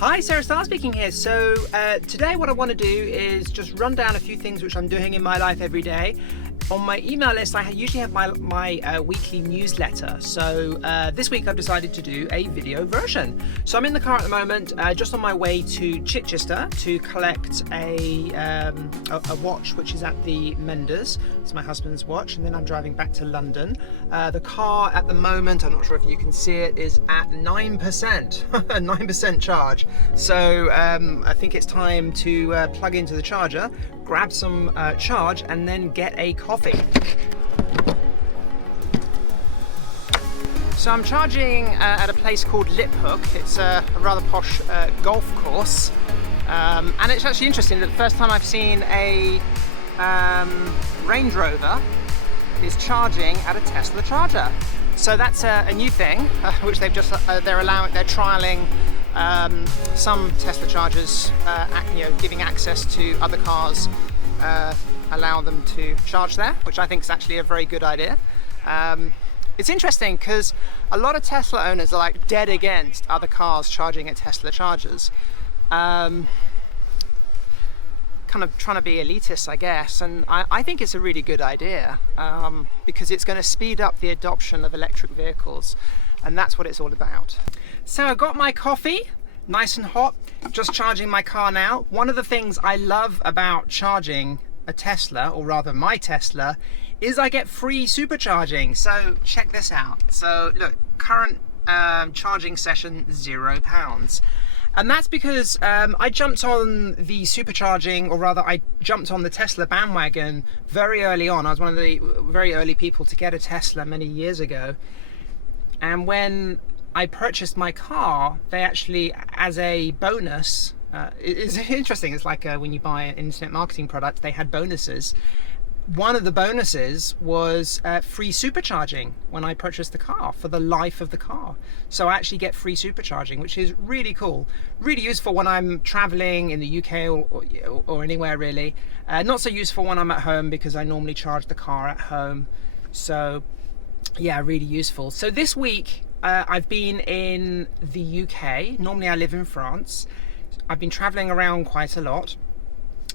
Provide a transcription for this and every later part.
Hi, Sarah Starr speaking here. So today what I want to do is just run down a few things which I'm doing in my life every day. On my email list, I usually have my weekly newsletter. So this week I've decided to do a video version. So I'm in the car at the moment, just on my way to Chichester to collect a watch which is at the Menders. It's my husband's watch, and then I'm driving back to London. The car at the moment, I'm not sure if you can see it, is at 9%, 9% charge. So I think it's time to plug into the charger, grab some charge, and then get a coffee. So I'm charging at a place called Lip Hook. It's a rather posh golf course, and it's actually interesting that the first time I've seen a Range Rover is charging at a Tesla charger. So that's a new thing, which they've just they're trialing some Tesla chargers, giving access to other cars, allow them to charge there, which I think is actually a very good idea. It's interesting because a lot of Tesla owners are like dead against other cars charging at Tesla chargers. Kind of trying to be elitist, I guess, and I think it's a really good idea because it's going to speed up the adoption of electric vehicles, and that's what it's all about. So I got my coffee, nice and hot, just charging my car now. One of the things I love about charging a Tesla, or rather my Tesla, is I get free supercharging. So check this out. So look, current charging session, £0. And that's because I jumped on the supercharging, or rather I jumped on the Tesla bandwagon very early on. I was one of the very early people to get a Tesla many years ago. And when I purchased my car, they actually, as a bonus, it's interesting, it's like when you buy an internet marketing product, they had bonuses. One of the bonuses was free supercharging when I purchased the car for the life of the car. So I actually get free supercharging, which is really cool, really useful when I'm traveling in the UK or anywhere really. Not so useful when I'm at home because I normally charge the car at home. So yeah, really useful. So this week I've been in the UK. Normally I live in France. I've been traveling around quite a lot.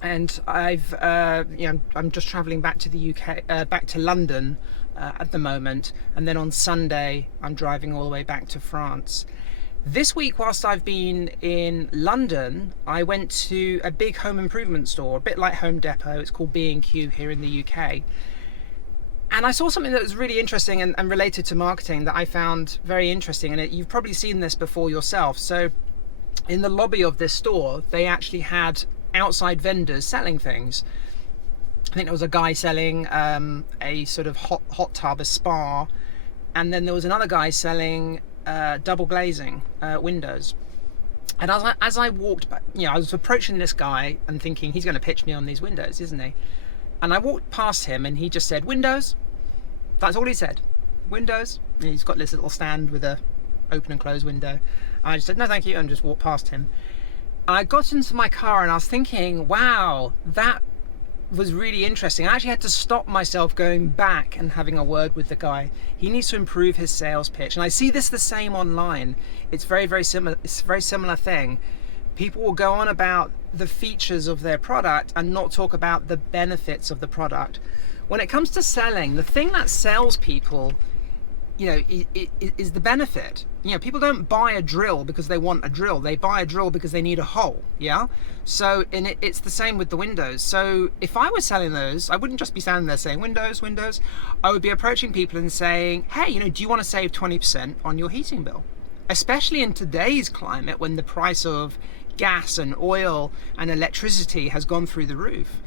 And I'm just traveling back to the UK, back to London at the moment, and then on Sunday I'm driving all the way back to France. This week, whilst I've been in London, I went to a big home improvement store, a bit like Home Depot. It's called B&Q here in the UK. And I saw something that was really interesting and related to marketing that I found very interesting, and you've probably seen this before yourself. So in the lobby of this store, they actually had outside vendors selling things. I think there was a guy selling a sort of hot tub, a spa, and then there was another guy selling double glazing windows. And as I walked back, I was approaching this guy and thinking, he's going to pitch me on these windows, isn't he? And I walked past him and he just said, "Windows." That's all he said. Windows. And he's got this little stand with a open and close window. I just said, "No, thank you," and just walked past him. I got into my car and I was thinking, wow, that was really interesting. I actually had to stop myself going back and having a word with the guy. He needs to improve his sales pitch. And I see this the same online. It's very, very similar. It's a very similar thing. People will go on about the features of their product and not talk about the benefits of the product. When it comes to selling, the thing that sells people, is the benefit. People don't buy a drill because they want a drill. They buy a drill because they need a hole. Yeah. So it's the same with the windows. So if I was selling those, I wouldn't just be standing there saying windows. I would be approaching people and saying, "Hey, do you want to save 20% on your heating bill?" Especially in today's climate, when the price of gas and oil and electricity has gone through the roof.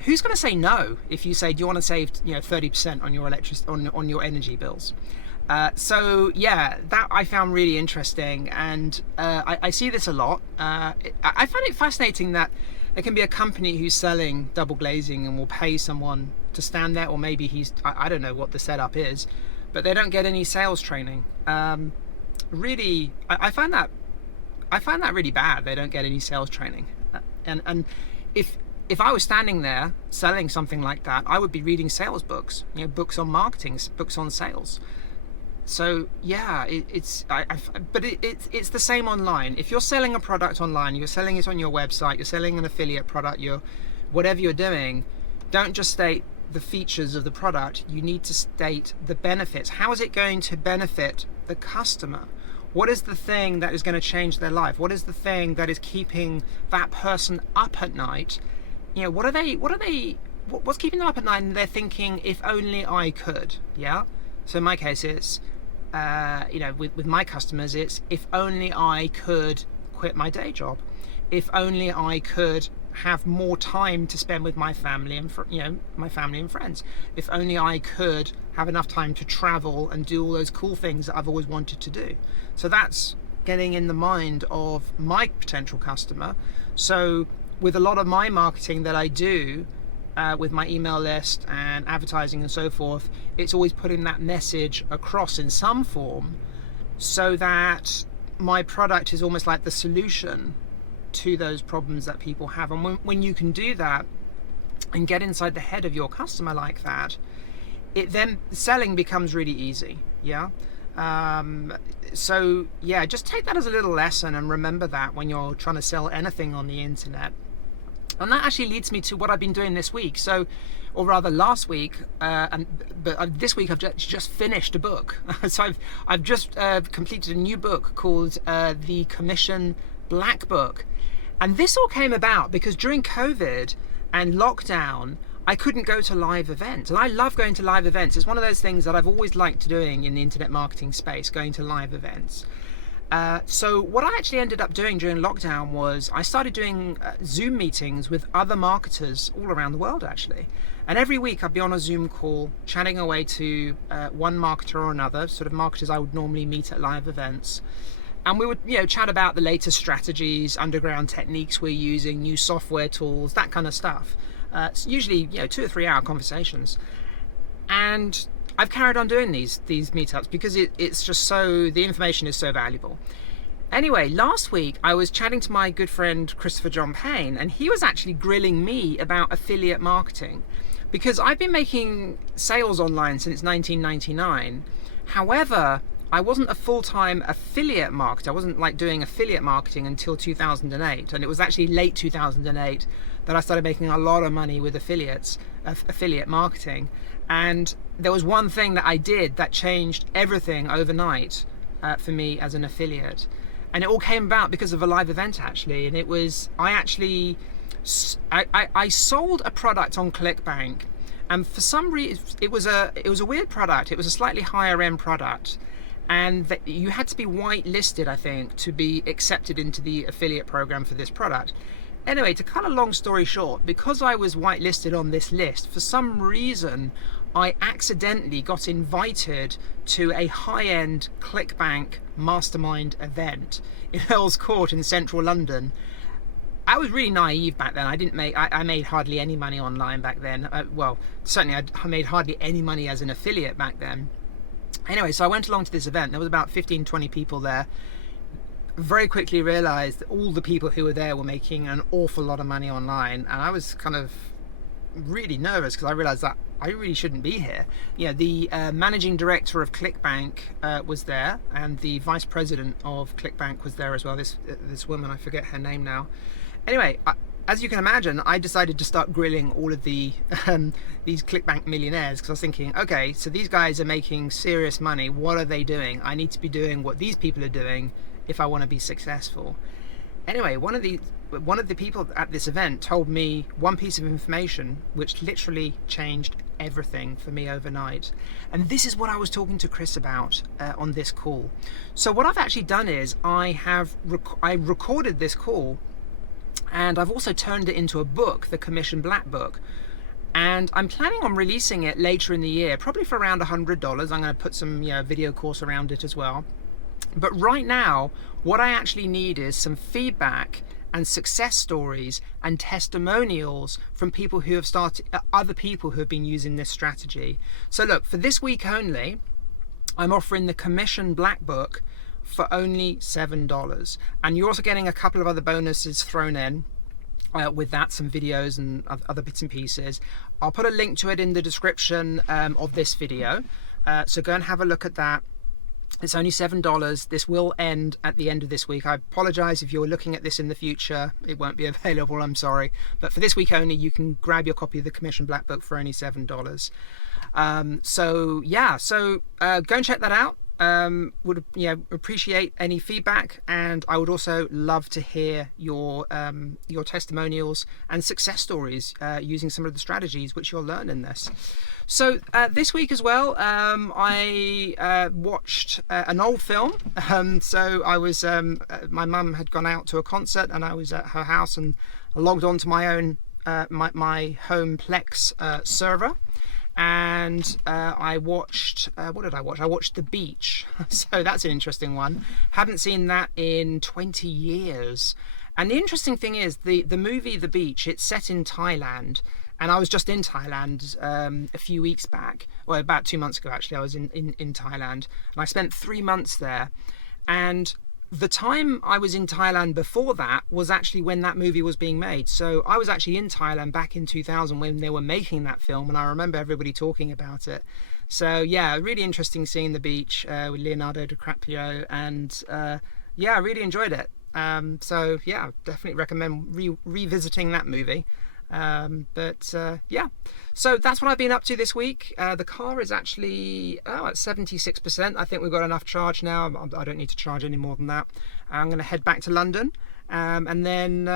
Who's going to say no if you say, "Do you want to save 30% on your on your energy bills?" So yeah, that I found really interesting, and I see this a lot. I find it fascinating that there can be a company who's selling double glazing and will pay someone to stand there, or maybe I don't know what the setup is, but they don't get any sales training. Really, I find that really bad. They don't get any sales training, and if I was standing there selling something like that, I would be reading sales books, books on marketing, books on sales. So yeah, it's the same online. If you're selling a product online, you're selling it on your website, you're selling an affiliate product, whatever you're doing, don't just state the features of the product. You need to state the benefits. How is it going to benefit the customer? What is the thing that is going to change their life? What is the thing that is keeping that person up at night? You know, what's keeping them up at night? And they're thinking, if only I could. Yeah. So in my case, it's with my customers, it's if only I could quit my day job, if only I could have more time to spend with my family and friends, if only I could have enough time to travel and do all those cool things that I've always wanted to do. So that's getting in the mind of my potential customer. So with a lot of my marketing that I do, with my email list and advertising and so forth, it's always putting that message across in some form, so that my product is almost like the solution to those problems that people have. And when you can do that and get inside the head of your customer like that, then selling becomes really easy. Yeah. So yeah, just take that as a little lesson and remember that when you're trying to sell anything on the internet. And that actually leads me to what I've been doing this week. So, or rather last week, but this week I've just finished a book. So I've just completed a new book called the Commission Black Book. And this all came about because during COVID and lockdown, I couldn't go to live events. And I love going to live events. It's one of those things that I've always liked doing in the internet marketing space, going to live events. So what I actually ended up doing during lockdown was I started doing Zoom meetings with other marketers all around the world, actually. And every week I'd be on a Zoom call chatting away to one marketer or another, sort of marketers I would normally meet at live events. And we would, chat about the latest strategies, underground techniques we're using, new software tools, that kind of stuff. It's usually, 2 or 3 hour conversations. And I've carried on doing these meetups because it's just the information is so valuable. Anyway, last week I was chatting to my good friend Christopher John Payne, and he was actually grilling me about affiliate marketing, because I've been making sales online since 1999. However, I wasn't a full-time affiliate marketer. I wasn't like doing affiliate marketing until 2008, and it was actually late 2008 that I started making a lot of money with affiliate marketing. And there was one thing that I did that changed everything overnight for me as an affiliate, and it all came about because of a live event, actually. And it was I sold a product on ClickBank, and for some reason it was a weird product. It was a slightly higher end product, and you had to be whitelisted, I think, to be accepted into the affiliate program for this product. Anyway, to cut a long story short, because I was whitelisted on this list, for some reason I accidentally got invited to a high-end ClickBank mastermind event in Earl's Court in central London. I was really naive back then. I made hardly any money online back then. Certainly I made hardly any money as an affiliate back then. Anyway, so I went along to this event. There was about 15-20 people there. Very quickly realized that all the people who were there were making an awful lot of money online, and I was kind of really nervous because I realized that I really shouldn't be here. The managing director of ClickBank was there, and the vice president of ClickBank was there as well. This woman, I forget her name now. Anyway, as you can imagine, I decided to start grilling all of these ClickBank millionaires, because I was thinking, okay, so these guys are making serious money. What are they doing? I need to be doing what these people are doing if I want to be successful. Anyway, one of the people at this event told me one piece of information which literally changed everything for me overnight. And this is what I was talking to Chris about on this call. So what I've actually done is I recorded this call, and I've also turned it into a book, the Commission Black Book. And I'm planning on releasing it later in the year, probably for around $100. I'm going to put some video course around it as well. But right now, what I actually need is some feedback and success stories and testimonials from people who have other people who have been using this strategy. So look, for this week only, I'm offering the Commission Black Book for only $7. And you're also getting a couple of other bonuses thrown in with that, some videos and other bits and pieces. I'll put a link to it in the description of this video. So go and have a look at that. It's only $7. This will end at the end of this week. I apologize if you're looking at this in the future. It won't be available, I'm sorry. But for this week only, you can grab your copy of the Commission Black Book for only $7. So go and check that out. Would appreciate any feedback, and I would also love to hear your testimonials and success stories using some of the strategies which you'll learn in this. So this week as well, I watched an old film. So I was my mum had gone out to a concert, and I was at her house and logged on to my own my home Plex server. And I watched, what did I watch? I watched The Beach. So that's an interesting one. Haven't seen that in 20 years. And the interesting thing is, the movie The Beach, it's set in Thailand. And I was just in Thailand a few weeks back. Well, about 2 months ago, actually. I was in Thailand. And I spent 3 months there. And the time I was in Thailand before that was actually when that movie was being made. So I was actually in Thailand back in 2000 when they were making that film, and I remember everybody talking about it. So yeah, really interesting seeing The Beach with Leonardo DiCaprio, and I really enjoyed it. So yeah, definitely recommend revisiting that movie. So that's what I've been up to this week. The car is actually at 76%. I think we've got enough charge now. I don't need to charge any more than that. I'm going to head back to London, and then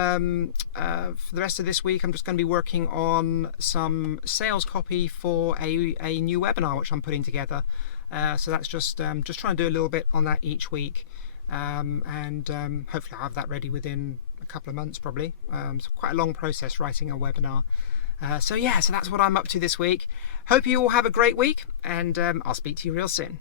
for the rest of this week I'm just going to be working on some sales copy for a new webinar which I'm putting together. So that's just trying to do a little bit on that each week, and hopefully I'll have that ready within a couple of months probably. It's quite a long process writing a webinar. So that's what I'm up to this week. Hope you all have a great week, and I'll speak to you real soon.